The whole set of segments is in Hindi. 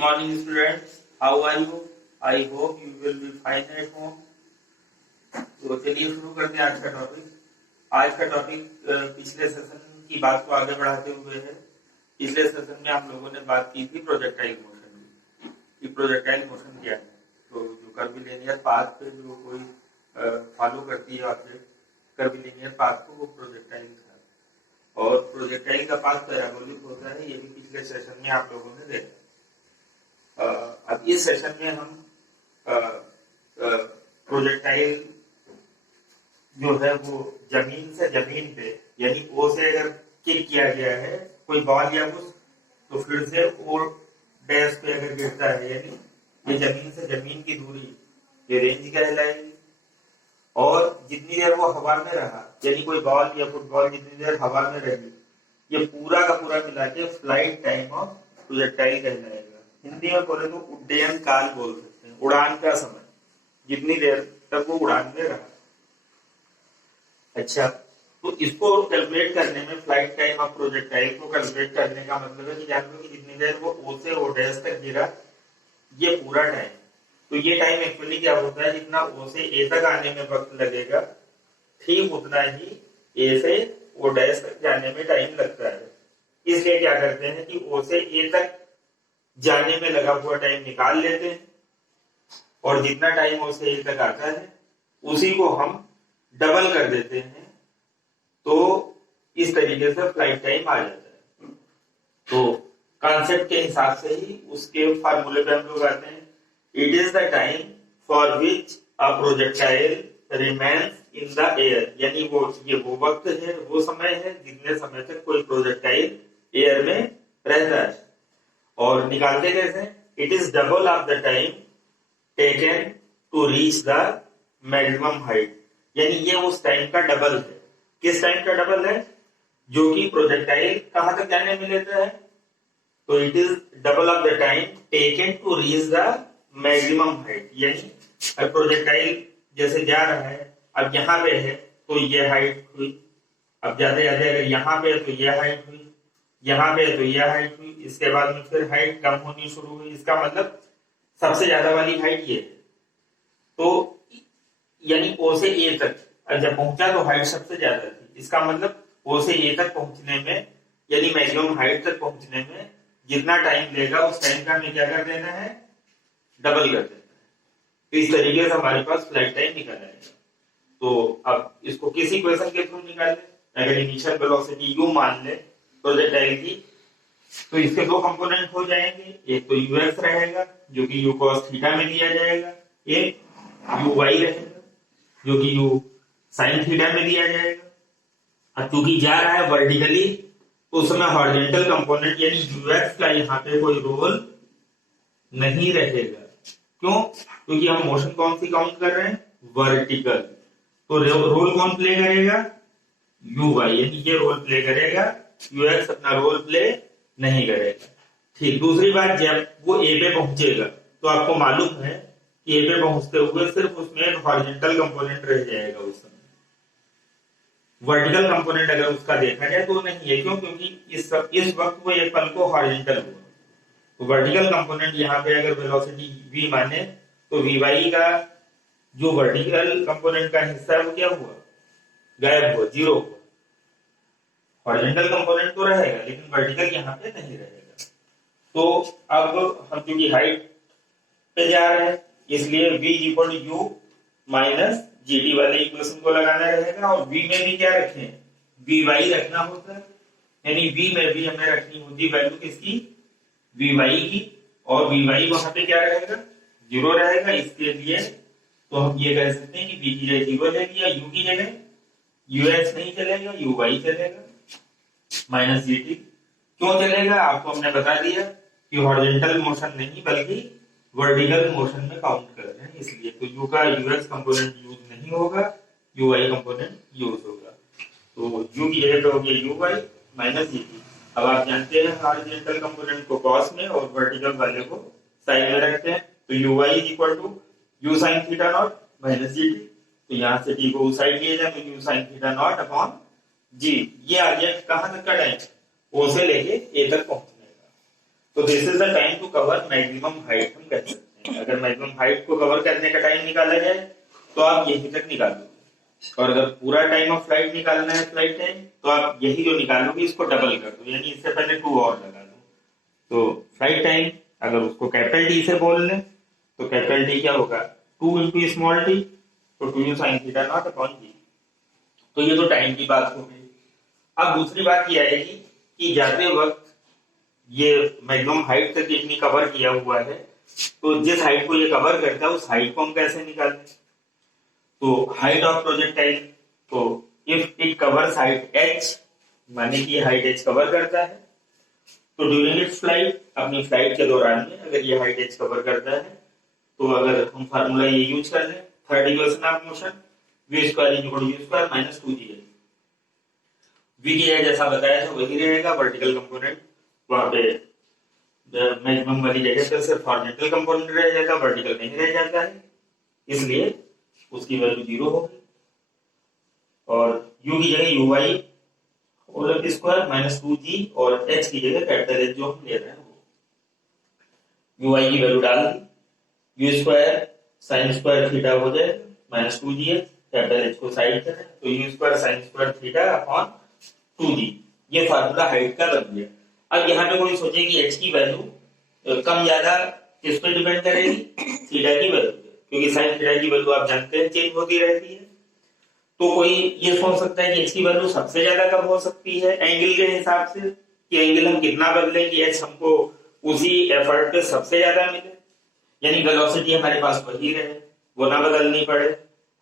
morning students, how are you? I hope you will be fine at home. तो चलिए शुरू करते हैं आज का टॉपिक। आज का टॉपिक पिछले सेशन की बात को आगे बढ़ाते हुए है। पिछले सेशन में आप लोगों ने बात की थी प्रोजेक्टाइल मोशन की। प्रोजेक्टाइल मोशन क्या है? तो जो कर्विलिनियर पाथ पे जो कोई फॉलो करती है ऑब्जेक्ट, कर्विलिनियर पाथ को वो प्रोजेक्टाइल था। और प्रोजेक्टाइल का पाथ पैराबोलिक होता है, ये भी पिछले सेशन में आप लोगों ने देखा। अब इस सेशन में हम प्रोजेक्टाइल जो है वो जमीन से जमीन पे, यानी ओ से अगर किक किया गया है कोई बॉल या कुछ, तो फिर से ओ डैश पे अगर गिरता है, यानी ये जमीन से जमीन की दूरी, ये रेंज कहलाएगी। और जितनी देर वो हवा में रहा, यानी कोई बॉल या फुटबॉल जितनी देर हवा में रही, ये पूरा का पूरा मिला के फ्लाइट टाइम ऑफ प्रोजेक्टाइल कहलाएगा। हिंदी में बोले तो उड्डयन काल बोल सकते हैं, उड़ान का समय, जितनी देर तक वो उड़ान में रहा। अच्छा, तो इसको कैलकुलेट करने में, फ्लाइट टाइम ऑफ प्रोजेक्टाइल को कैलकुलेट करने का मतलब है कि जान लो कि जितनी देर वो ओ से ओ डैश तक गिरा, ये पूरा टाइम। तो ये टाइम एक्चुअली क्या होता है, जितना ओ से ए तक आने में वक्त लगेगा, ठीक उतना ही ए से ओ डैश तक जाने में टाइम लगता है। इसलिए क्या करते हैं कि ओ से ए तक जाने में लगा हुआ टाइम निकाल लेते हैं, और जितना टाइम ओ से ए तक आता है उसी को हम डबल कर देते हैं, तो इस तरीके से फ्लाइट टाइम आ जाता है। तो कॉन्सेप्ट के हिसाब से ही उसके फार्मूले पे हम लोग आते हैं। It is the time for which a projectile remains in the air, यानी ये वो वक्त है, वो समय है जितने समय तक कोई प्रोजेक्टाइल एयर में रहता है। और निकालते कैसे? It is double of the time taken to reach the maximum height, यानी ये उस टाइम का डबल है। किस टाइम का डबल है? जो कि प्रोजेक्टाइल कहां तक जाने में लेता है। तो it is double of the time taken to reach the maximum height, यानी अब प्रोजेक्टाइल जैसे जा रहा है, अब यहाँ पे है तो ये हाइट हुई, अब जाते जाते अगर यहाँ पे है तो ये हाइट हुई, यहाँ पे तो यह हाइट हुई, इसके बाद में फिर हाइट कम होनी शुरू हुई। इसका मतलब सबसे ज्यादा वाली हाइट ये है। तो यानी ओ से ए तक जब पहुंचा तो हाइट सबसे ज्यादा थी। इसका मतलब ओ से ए तक पहुंचने में, यानी मैक्सिमम हाइट तक पहुंचने में जितना टाइम लेगा, उस टाइम का हमें क्या कर देना है, डबल कर देना है। तो इस तरीके से हमारे पास फ्लाइट टाइम निकल आएगा। तो अब इसको किसी इक्वेशन के थ्रू निकाले। अगर इनिशियल वेलोसिटी u मान ले प्रोजेक्टाइल की, तो इसके दो कंपोनेंट हो जाएंगे। एक तो यूएक्स रहेगा जो कि यू कॉस थीटा में दिया जाएगा, एक यू वाई रहेगा जो कि यू साइन थीटा में दिया जाएगा। अब चूंकि जा रहा है वर्टिकली, तो उसमें हॉरिजॉन्टल कंपोनेंट यानी यूएक्स का यहाँ पे कोई रोल नहीं रहेगा। क्यों? क्योंकि हम मोशन कौन सी काउंट कर रहे हैं, वर्टिकल। तो रोल कौन प्ले करेगा, यू वाई, यानी ये रोल प्ले करेगा, यूएक्स अपना रोल प्ले नहीं करेगा। ठीक, दूसरी बात, जब वो ए पे पहुंचेगा तो आपको मालूम है कि ए पे पहुंचते हुए सिर्फ उसमें एक हॉरिजॉन्टल कंपोनेंट रह जाएगा उस समय। वर्टिकल कंपोनेंट अगर उसका देखा जाए तो नहीं है। क्यों? क्योंकि इस वक्त वो एक पल को हॉरिजॉन्टल हुआ। तो वर्टिकल कंपोनेंट यहाँ पे अगर वेलोसिटी v माने, तो वी का जो वर्टिकल कंपोनेंट का हिस्सा है वो क्या हुआ, गायब हुआ, जीरो हुआ। हॉरिजॉन्टल कंपोनेंट तो रहेगा लेकिन वर्टिकल यहाँ पे नहीं रहेगा। तो अब हम क्योंकि हाइट पे जा रहे हैं, इसलिए v equal to u minus g t वाले इक्वेशन को लगाना रहेगा। और v में भी क्या रखें, वी वाई रखना होता है, यानी v में भी हमें रखनी होती वैल्यू किसकी, वी वाई की। और वी वाई वहां पे क्या रहेगा, जीरो रहेगा। इसके लिए तो हम ये कह सकते हैं कि v की जगह जीरो ले लिया, u की जगह यूएक्स नहीं चलेगा, यू वाई चलेगा माइनस जीटी। क्यों चलेगा? आपको हमने बता दिया कि हॉरिजॉन्टल मोशन नहीं बल्कि वर्टिकल मोशन में काउंट कर रहे हैं, इसलिए। तो यू का यूएक्स कंपोनेंट यूज नहीं होगा, यू वाई कंपोनेंट यूज होगा। तो यू की जगह पे हो गया यू वाई माइनस जीटी। अब आप जानते हैं हॉरिजॉन्टल कंपोनेंट को कॉस में और वर्टिकल वाले को साइन में रखते हैं। तो u y is equal to u sine theta naught minus g t. तो यहाँ से टी को उस साइड लिया जाए, तो u sine theta naught upon g. ये आ गया कहां तक का टाइम, ओ से लेके ए तक पहुंचने का। तो this is the time to cover maximum height, हम कह सकते हैं। अगर मैक्सिमम हाइट को कवर करने का टाइम निकाला जाए तो आप यहीं तक निकालोगे, और अगर पूरा टाइम ऑफ फ्लाइट निकालना है फ्लाइट टाइम, तो आप यही जो निकालोगे इसको डबल कर दो, यानी इससे पहले 2 और लगा दो। तो फ्लाइट टाइम अगर उसको कैपिटल टी से बोल लें तो कैपिटल टी क्या होगा, 2 इंटू स्मॉल टी, तो 2 साइन थीटा नॉट अपॉन जी। तो ये तो टाइम की बात हो गई। अब दूसरी बात ये आएगी कि जाते वक्त ये मैक्सिमम हाइट तक इतनी कवर किया हुआ है, तो जिस हाइट को ये कवर करता है उस हाइट को हम कैसे निकालते हैं। तो हाइट ऑफ प्रोजेक्टाइल, तो if it covers height h, माने कि हाइट h कवर करता है, तो ड्यूरिंग इट्स फ्लाइट, अपनी फ्लाइट के दौरान में अगर ये हाइट h कवर करता है, तो अगर हम फार्मूला ये यूज कर लें, third equation of motion, v square is equal to u square minus 2g। v की जगह जैसा बताया था वही रहेगा, वर्टिकल कंपोनेंट वहां पे मैक्सिमम वाली जगह पर सिर्फ हॉरिजॉन्टल कंपोनेंट रह जाता है, वर्टिकल नहीं रह जाता है, इसलिए उसकी वैल्यू 0 होगी। और u की जगह uy whole square minus 2g, और h की जगह कैपिटल H जो हम ले रहे हैं वो uy की वैल्यू डाल दी, u square sine square theta हो जाए माइनस 2gh, कैपिटल H को साइड करें तो u square sine square theta upon 2g। ये फार्मूला हाइट का बन गया। अब यहाँ पे कोई सोचे कि h की वैल्यू कम ज्यादा किस पे डिपेंड करेगी, थीटा की वैल्यू, क्योंकि साइन थीटा की वैल्यू आप जानते हैं चेंज होती रहती है। तो कोई ये सोच सकता है कि h की वैल्यू सबसे ज्यादा कब हो सकती है एंगल के हिसाब से, कि एंगल हम कितना बदलें कि h हमको उसी एफर्ट पे सबसे ज्यादा मिले, यानी वेलोसिटी हमारे पास वही रहे, वो ना बदलनी पड़े,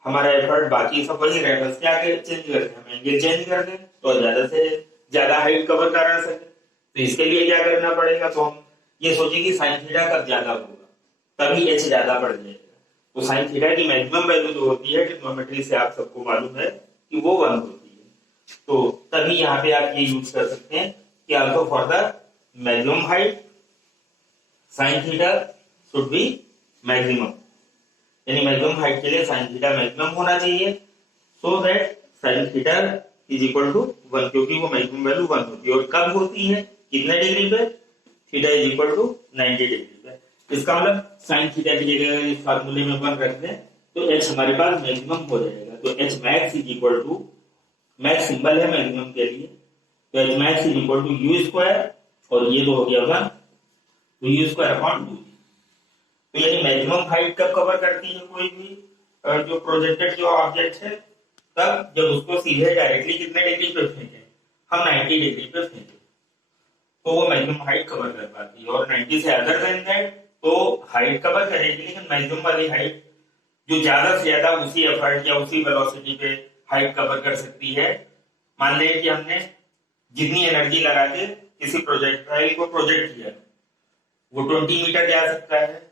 हमारा एफर्ट बाकी सब वही रहे, बस क्या चेंज कर दें, हम एंगल चेंज कर दें तो ज्यादा से ज्यादा हाइट कवर करा सके। तो इसके लिए क्या करना पड़ेगा, तो हम ये सोचे कि साइन थीटा कब ज्यादा होगा, तभी h ज्यादा बढ़ जाएगा। तो साइन थीटा की मैक्सिमम वैल्यू जो होती है ट्रिग्नोमेट्री से आप सबको मालूम है कि वो 1 होती है। तो तभी यहाँ पे आप ये यूज कर सकते हैं कि also for the maximum height sine theta should be maximum, यानी मैक्सिमम हाइट के लिए साइन थीटा मैक्सिमम होना चाहिए, so that sine theta is equal to 1, क्योंकि वो मैक्सिमम वैल्यू 1 होती है। और कब होती है, कितने डिग्री पे, theta is equal to 90 degree पे। इसका मतलब साइन थीटा की जगह इस फार्मूले में 1 रख दें तो h हमारे पास मैक्सिमम हो जाएगा। तो h max is equal to, max symbol है मैक्सिमम के लिए, तो h max is equal to u square, और ये तो हो गया 1, तो u स्क्वायर अपॉन 2। तो यानी मैक्सिमम हाइट कब कवर करती है कोई भी जो प्रोजेक्टेड जो ऑब्जेक्ट है, तब जब उसको सीधे डायरेक्टली कितने डिग्री पे फेंके, हम 90 डिग्री पे फेंके तो वो मैक्सिमम हाइट कवर कर पाती है। और 90 से अदर देन दैट तो हाइट कवर करेगी, लेकिन मैक्सिमम वाली हाइट जो ज्यादा से ज्यादा उसी एफर्ट या उसी वेलोसिटी पे हाइट कवर कर सकती है। मान लें कि हमने जितनी एनर्जी लगा के किसी प्रोजेक्टाइल को प्रोजेक्ट किया, वो 20 मीटर जा सकता है।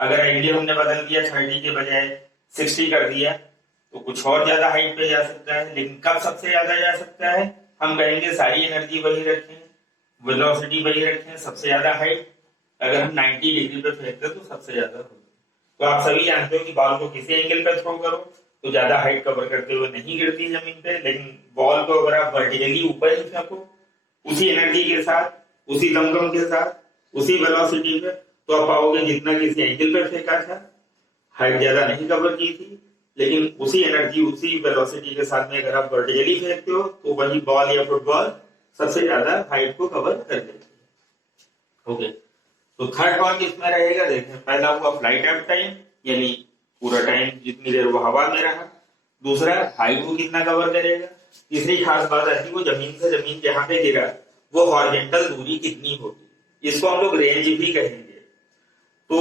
अगर एंगल हमने बदल दिया 30 के बजाय 60 कर दिया तो कुछ और ज्यादा हाइट पे जा सकता है। लेकिन कब सबसे ज्यादा जा सकता है, हम कहेंगे सारी एनर्जी वही रखें, वेलोसिटी वही रखें, सबसे ज्यादा हाइट अगर हम 90 डिग्री पे फेंकते तो सबसे ज्यादा होगा। तो आप सभी जानते हो कि बॉल को किसी एंगल पे थ्रो करो तो ज्यादा हाइट कवर करते हुए नहीं गिरती जमीन पे, लेकिन बॉल को अगर आप वर्टिकली ऊपर ही फेंको उसी एनर्जी के साथ, उसी दमकम के साथ, उसी वेलोसिटी पे, तो आप पाओगे जितना किसी एंगल पे फेंका था हाइट ज्यादा नहीं कवर की थी, लेकिन उसी एनर्जी उसी वेलोसिटी के साथ में अगर आप वर्टिकली फेंकते हो तो वही बॉल या फुटबॉल सबसे ज्यादा हाइट को कवर कर देती है। ओके, तो थर्ड पॉइंट इसमें रहेगा, देखें पहला हुआ फ्लाइट एट टाइम, यानी पूरा टाइम जितनी देर वो हवा में रहा। दूसरा हाइट को कितना कवर करेगा। तीसरी खास बात आती है वो जमीन से जमीन जहां पे गिरा वो हॉरिजॉन्टल दूरी कितनी होगी, इसको हम लोग रेंज भी कहेंगे। तो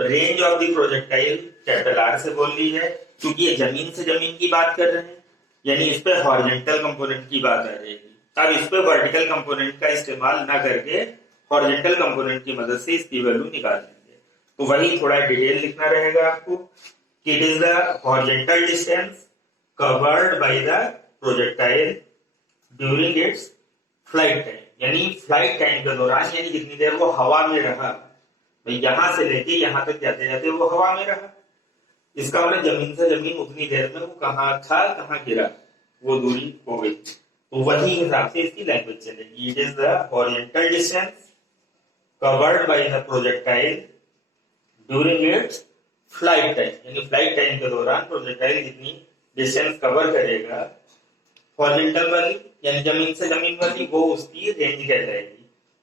range of the projectile capital R से बोल ली है, क्योंकि ये जमीन से जमीन की बात कर रहे हैं, यानी इस पे हॉरिजॉन्टल कंपोनेंट की बात आ जाएगी। अब इस पे वर्टिकल कंपोनेंट का इस्तेमाल ना करके हॉरिजॉन्टल कंपोनेंट की मदद से इसकी वैल्यू निकाल लेंगे। तो वही थोड़ा डिटेल लिखना रहेगा आपको कि it is the horizontal distance covered by the projectile during its flight time, यानी फ्लाइट टाइम के दौरान, यानी जितनी देर वो हवा में रहा, भाई यहां से लेके यहां तक जाते जाते वो हवा में रहा, इसका मतलब जमीन से जमीन उतनी देर में वो कहाँ था कहाँ गिरा वो दूरी हो गई। तो वही हिसाब से इसकी लैंग्वेज चलेगी। It is the horizontal distance covered by the projectile during its flight time, यानी फ्लाइट टाइम के दौरान प्रोजेक्टाइल जितनी डिस्टेंस कवर करेगा हॉरिजॉन्टल वाली यानी जमीन से जमीन वाली, वो उसकी रेंज कहलाएगी।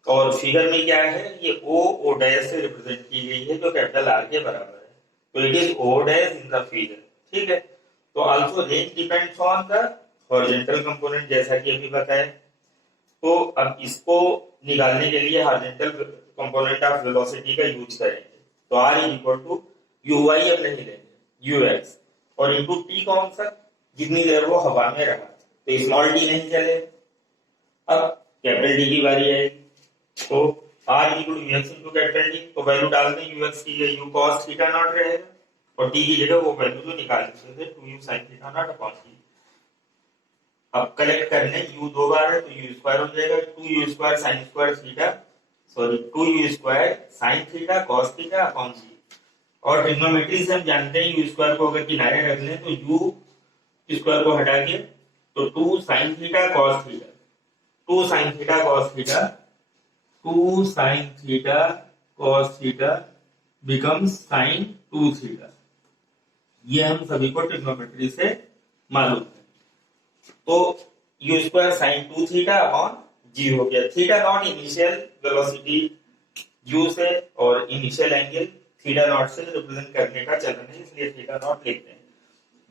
और फिगर में क्या है, ये ओ डैश से रिप्रेजेंट की गई है जो कैपिटल आर के बराबर है, तो it is O dash in the figure. ठीक है, तो also range depends on the horizontal component, जैसा कि अभी बताया। तो अब इसको निकालने के लिए हॉरिजॉन्टल कंपोनेंट ऑफ वेलोसिटी का यूज करेंगे, तो r is equal to u y अब नहीं लेंगे, यू एक्स, और इंटू टी कौन सा, जितनी देर वो हवा में रहा, तो स्मॉल टी नहीं चले। अब कैपिटल डी की बारी आएगी, तो r is equal to u x into capital D, तो वैल्यू डाल दें, यू एक्स की यू कॉस थीटा नॉट रहेगा, और टी की जगह वो वैल्यू जो निकाल सकते थे 2u sin theta naught upon T. अब कलेक्ट करने u दो बार है तो u स्क्वायर हो जाएगा, 2u square sin square theta, sorry 2u square sin theta cos theta upon g। और ट्रिग्नोमेट्री से हम जानते हैं u स्क्वायर को अगर किनारे रख लें तो u स्क्वायर को हटा के तो 2 sin theta cos theta, 2 sin theta cos theta, 2 sin theta cos theta becomes sin 2 theta. ये हम सभी को ट्रिग्नोमेट्री से मालूम है। तो u square sine 2 theta upon g हो गया। Theta naught initial velocity u से और इनिशियल एंगल थीटा नॉट से रिप्रेजेंट करने का चलन है, इसलिए थीटा नॉट लिखते हैं।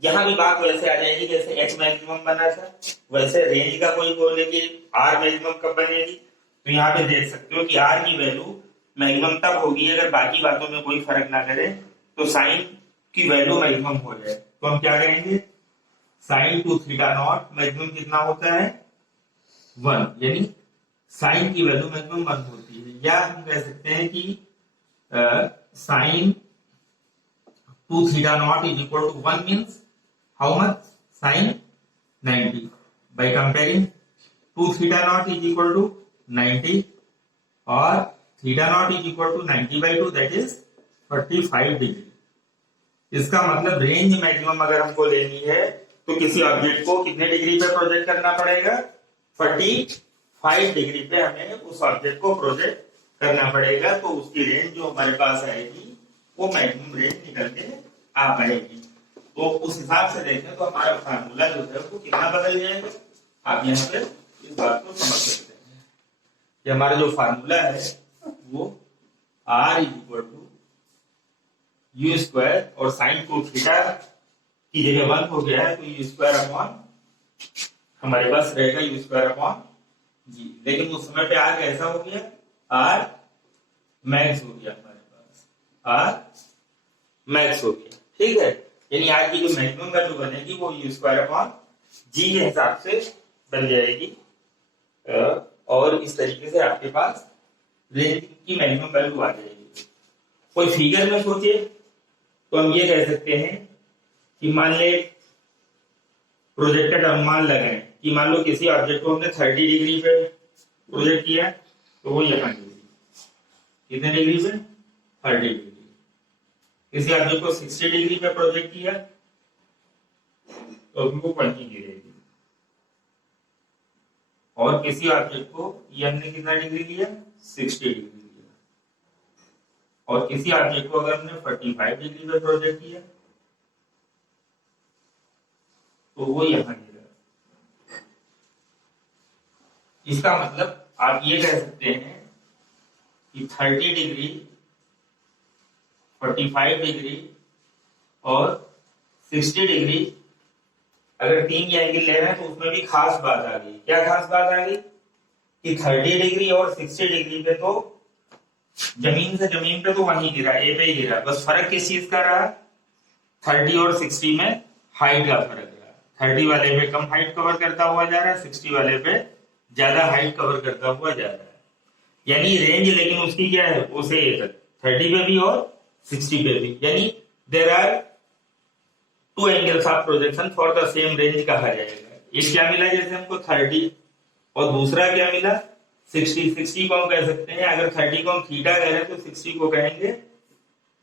यहाँ भी बात वैसे आ जाएगी जैसे h मैक्सिमम बना था, वैसे रेंज का कोई बोले कि r मैक्सिमम कब बनेगी, तो यहाँ पे देख सकते हो कि r की वैल्यू मैक्सिमम तब होगी अगर बाकी बातों में कोई फर्क ना करे, तो साइन की वैल्यू मैक्सिमम हो जाए। तो हम क्या करेंगे, साइन 2 थीटा नॉट मैक्सिमम कितना होता है 1, यानी साइन की वैल्यू मैक्सिमम 1 होती है। या हम कह सकते हैं कि sine 2 theta naught is equal to 1 means how much, sine 90, by comparing 2 theta naught is equal to 90 और theta naught is equal to 90/2 that is 45 degree. इसका मतलब रेंज मैक्सिमम अगर हमको लेनी है तो किसी ऑब्जेक्ट को कितने डिग्री पे प्रोजेक्ट करना पड़ेगा, 45 डिग्री पे हमें उस ऑब्जेक्ट को प्रोजेक्ट करना पड़ेगा, तो उसकी रेंज जो हमारे पास आएगी वो मैक्सिमम रेंज निकल के आ पाएगी। तो उस हिसाब से देखें तो हमारा फार्मूला जो है वो कितना बदल जाएगा, आप यहाँ पे इस बात को समझ सकते हैं कि हमारा जो फार्मूला है वो r is equal to u square, और साइन को थीटा की जगह 1 हो गया है तो यू स्क्वायर अपॉन हमारे पास रहेगा यू स्क्वायर अपॉन जी, लेकिन उस समय पे r कैसा हो गया, r मैक्स हो गया, हमारे पास r मैक्स हो गया। ठीक है, यानी r की जो मैक्सिमम वैल्यू बनेगी वो यू स्क्वायर अपॉन जी के हिसाब से बन जाएगी, और इस तरीके से आपके पास रेंज की मैक्सिमम वैल्यू आ जाएगी। कोई फिगर में सोचे तो हम ये कह सकते हैं कि मान ले प्रोजेक्टेड अनुमान लगाएं कि मान लो किसी ऑब्जेक्ट को हमने 30 डिग्री पे प्रोजेक्ट किया तो वो यहाँ कितने डिग्री पे, 30 डिग्री। किसी ऑब्जेक्ट को 60 डिग्री पे प्रोजेक्ट किया तो हमको 20 गिरेगी, और किसी ऑब्जेक्ट को ये हमने कितना डिग्री लिया, 60 डिग्री लिया, और किसी ऑब्जेक्ट को अगर हमने 45 डिग्री पे प्रोजेक्ट किया तो वो यहाँ गिरा। इसका मतलब आप ये कह सकते हैं कि 30 डिग्री, 45 डिग्री और 60 डिग्री अगर 3 एंगल ले रहे हैं तो उसमें भी खास बात आ गई। क्या खास बात आ गई कि 30 डिग्री और 60 डिग्री पे तो जमीन से जमीन पे तो वहीं गिरा, ए पे ही गिरा, बस फर्क किस चीज का रहा, 30 और 60 में हाइट का फर्क रहा। 30 वाले पे कम हाइट कवर करता हुआ जा रहा है, 60 वाले पे ज्यादा हाइट कवर करता हुआ जा रहा है। यानी रेंज लेकिन उसकी क्या है, उसे 30 पे भी और 60 पे भी, यानी there are 2 angles of projection for the same range कहा जाएगा। एक क्या मिला जैसे हमको 30 और दूसरा क्या मिला 60। 60 को हम कह सकते हैं, अगर 30 को हम थीटा कह रहे हैं तो 60 को कहेंगे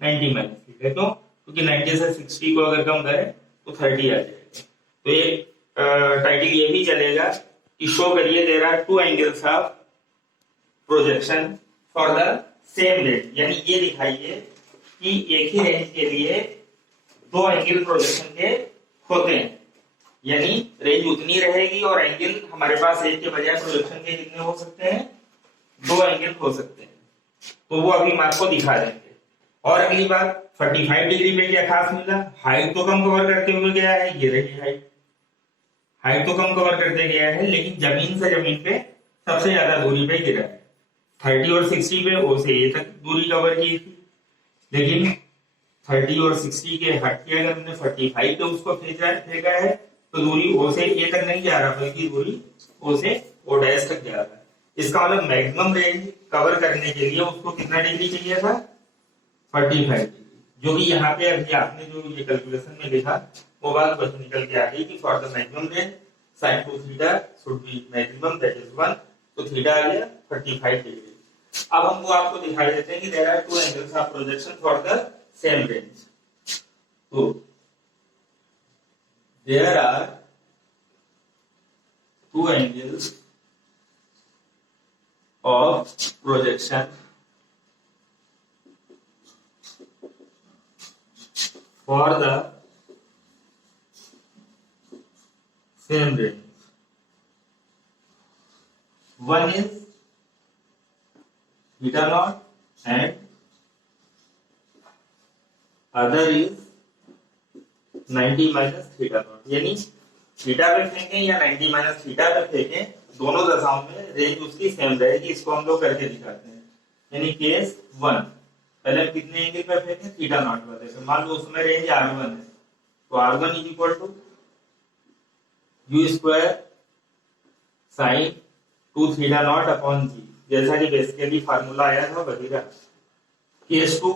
90 माइनस थीटा, क्यों, क्योंकि 90 से 60 को अगर कम करें तो 30 आ जाएगा। तो एक टाइटल ये भी चलेगा कि शो करिए there are 2 angles of projection for the same range, यानी ये दिखाइए कि एक ही रेंज के लिए दो एंगल प्रोजेक्शन के होते हैं, यानी रेंज उतनी रहेगी और एंगल हमारे पास एक के बजाय प्रोजेक्शन के कितने हो सकते हैं, दो एंगल हो सकते हैं। तो वो अभी हम आपको दिखा देंगे। और अगली बात 45 डिग्री पे क्या खास मिला, हाइट तो कम कवर करते हुए गया है, ये रही हाइट, हाइट तो कम कवर करते गया है, लेकिन जमीन से जमीन पे सबसे ज्यादा दूरी पे गिरा है। 30 और 60 पे ओ से ए तक दूरी कवर की थी, लेकिन 30 और 60 के हट के अगर हमने 45 पे उसको फेंका है तो दूरी ओ से ए तक नहीं जा रहा, बल्कि दूरी ओ से ओ डैश तक जा रहा है। इसका मतलब मैक्सिमम रेंज कवर करने के लिए उसको कितना डिग्री चाहिए था, 45 डिग्री, जो कि यहाँ पे अभी आपने जो ये कैलकुलेशन में लिखा वो बात बस निकल के आ गई कि for the maximum range sin 2 theta should be maximum, that is 1, तो थीटा आ गया 45 डिग्री। अब हम वो आपको दिखाई देते हैं कि there are two angles of projection for the same range. तो there are two angles of projection for the same range. One is theta naught and other is 90 minus theta naught। यानी थीटा पे फेंकें या 90 माइनस थीटा पे फेंकें, दोनों दशाओं में रेंज उसकी सेम रहेगी। इसको हम लोग करके दिखाते हैं। यानी केस 1, पहले हम कितने एंगल पर फेंके, थीटा नॉट वाले पे। मान लो उसमें रेंज R1 है, तो R1 is equal to U square sine 2 theta naught upon G, जैसा कि बेसिकली फार्मूला आया था वही रहा। केस 2,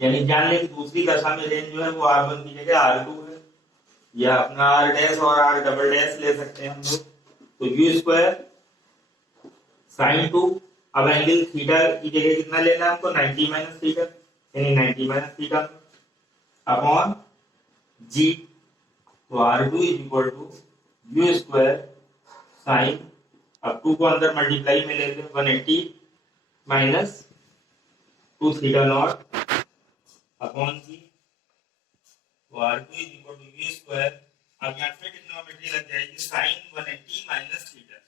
यानी जान ले कि दूसरी दशा में रेंज जो है वो R1 की जगह R2 है, या अपना R डैश और R डबल डैश ले सकते हैं हम लोग। तो U स्क्वायर साइन 2, अब एंगल थीटा की जगह कितना लेना है हमको, 90 माइनस थीटा, यानी 90 माइनस थीटा अपॉन G। तो R2 is equal to U square sine, अब 2 को अंदर मल्टीप्लाई में लेते हैं, 180 minus 2 theta naught upon G। तो R2 is equal to U square, अब यहाँ पे ट्रिग्नोमेट्री लग जाएगी, साइन 180 माइनस थीटा।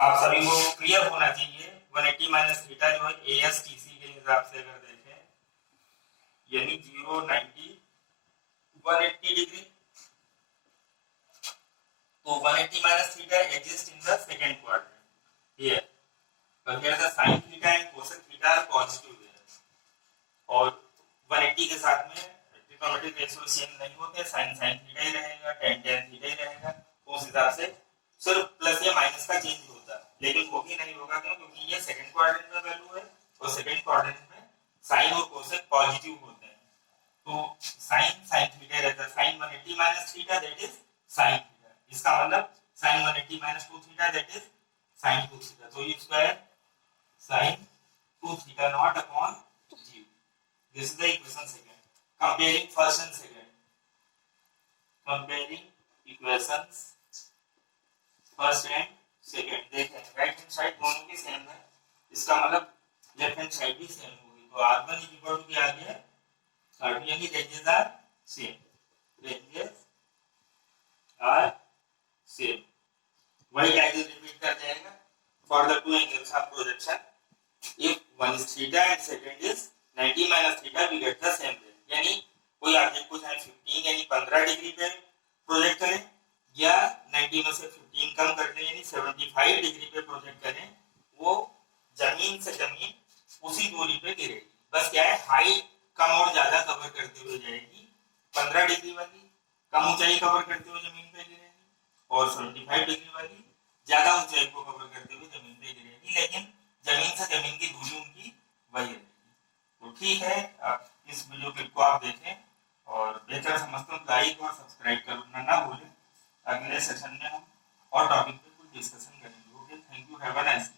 आप सभी को क्लियर होना चाहिए 180 माइनस थीटा जो है ASTC के हिसाब से अगर देखें, यानी 0, 90, 180 डिग्री। तो 180 minus theta exists in the second quadrant here, but here the sin theta and cosec theta are positive there, और 180 के साथ में ट्रिग्नोमेट्रिक रेशियो सेम नहीं होते, sin थीटा ही रहेगा, tan थीटा ही रहेगा, तो उस हिसाब से सिर्फ प्लस या माइनस का चेंज होता है, लेकिन वो भी नहीं होगा क्यों, क्योंकि ये सेकंड क्वाड्रेंट में वैल्यू है और सेकंड क्वाड्रेंट में sin और cosec पॉजिटिव होते हैं, तो sin थीटा रहता है, sin 180 minus theta that is sin, इसका मतलब sin 180 minus 2 theta that is sin 2 theta। तो U square sin 2 theta naught upon G। This is the equation second. Comparing first and second. Comparing equations first and second। देखें राइट हैंड साइड दोनों की सेम है, इसका मतलब लेफ्ट हैंड साइड भी सेम होगी। तो R1 is equal to क्या आ गया, R2, यानी ranges are same, ranges are same. वही एंगल रिपीट कर जाएगा for the two angles of projection, if one is theta and second is 90 minus theta, we get the same range. यानी कोई ऑब्जेक्ट को चाहे 15 यानी 15 डिग्री पे प्रोजेक्ट करें या 90 में से 15 कम कर दें यानी 75 डिग्री पे प्रोजेक्ट करें, वो जमीन से जमीन उसी दूरी पे गिरेगी। बस क्या है, हाइट कम और ज्यादा कवर करते हुए जाएगी, 15 डिग्री वाली कम ऊंचाई कवर करते हुए जमीन पे गिरेगी और 75 डिग्री वाली ज्यादा ऊंचाई को कवर करते हुए जमीन पे गिरेगी, लेकिन जमीन से जमीन की दूरी उनकी वही रहेगी। तो ठीक है, आप इस वीडियो क्लिप को आप देखें और बेहतर समझते हो लाइक और सब्सक्राइब करना ना भूलें। अगले सेशन में हम और टॉपिक पे कुछ डिस्कशन करेंगे। Okay, thank you, have a nice day.